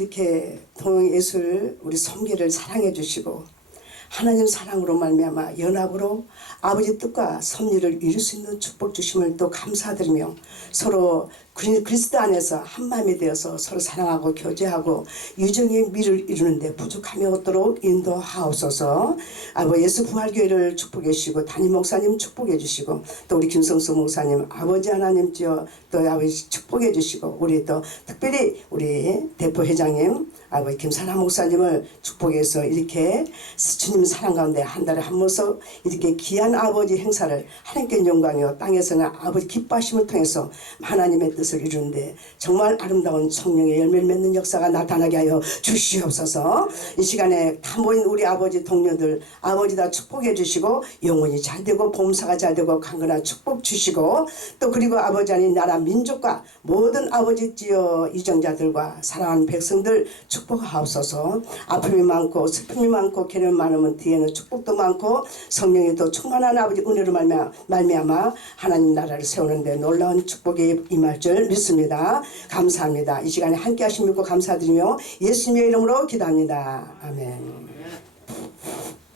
이렇게 동예술 우리 성계를 사랑해 주시고 하나님 사랑으로 말미암아 연합으로 아버지 뜻과 섭리를 이룰 수 있는 축복 주심을 또 감사드리며 서로 그리- 그리스도 안에서 한 마음이 되어서 서로 사랑하고 교제하고 유정의 미를 이루는데 부족함이 없도록 인도하옵소서. 아버 예수 부활교회를 축복해 주시고 담임 목사님 축복해 주시고 또 우리 김성수 목사님 아버지 하나님 주여 또 아버지 축복해 주시고 우리 또 특별히 우리 대표 회장님 아버지 김사람 목사님을 축복해서 이렇게 주님 사랑 가운데 한 달에 한 번씩 이렇게 귀한 아버지 행사를 하나님께 영광이요 땅에서는 아버지 기뻐하심을 통해서 하나님의 뜻을 이루는데 정말 아름다운 성령의 열매를 맺는 역사가 나타나게 하여 주시옵소서. 이 시간에 다 모인 우리 아버지 동료들 아버지 다 축복해 주시고 영혼이 잘 되고 봉사가 잘 되고 강건한 축복 주시고 또 그리고 아버지 아닌 나라 민족과 모든 아버지 찌어 이정자들과 사랑하는 백성들 축복하옵소서. 아픔이 많고 슬픔이 많고 괴로움이 많으면 뒤에는 축복도 많고 성령이 또 충만한 아버지 은혜로 말미암아, 하나님 나라를 세우는데 놀라운 축복이 임할 줄 믿습니다. 감사합니다. 이 시간에 함께 하심 믿고 감사드리며 예수님의 이름으로 기도합니다. 아멘